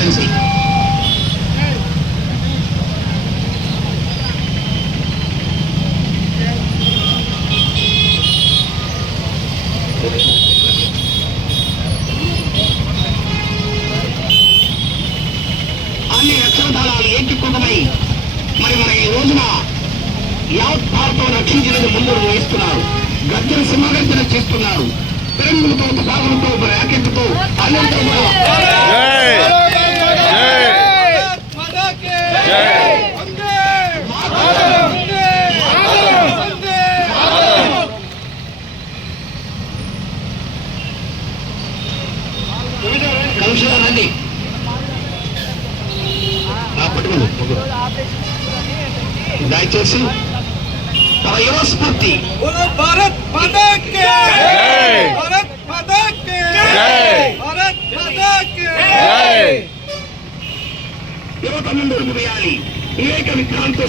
Constituency. అన్ని రక్షణ దళాలు ఏకీకృతమై మరి మన ఈ రోజున యావత్ భారతం రక్షించినది ముందుకు వేస్తున్నారు. గర్జన సింహగర్జన చేస్తున్నారు. పెరుగులతో తుపాకులతో ర్యాకెట్లతో అన్నింటితో రండి దయచేసి తమ యువ స్ఫూర్తి భారత్ మాతా కి జై, భారత్ మాతా కి జై, భారత్ మాతా కి జై. యువత ముందుకు వేయాలి. వివేక విజ్ఞానంతో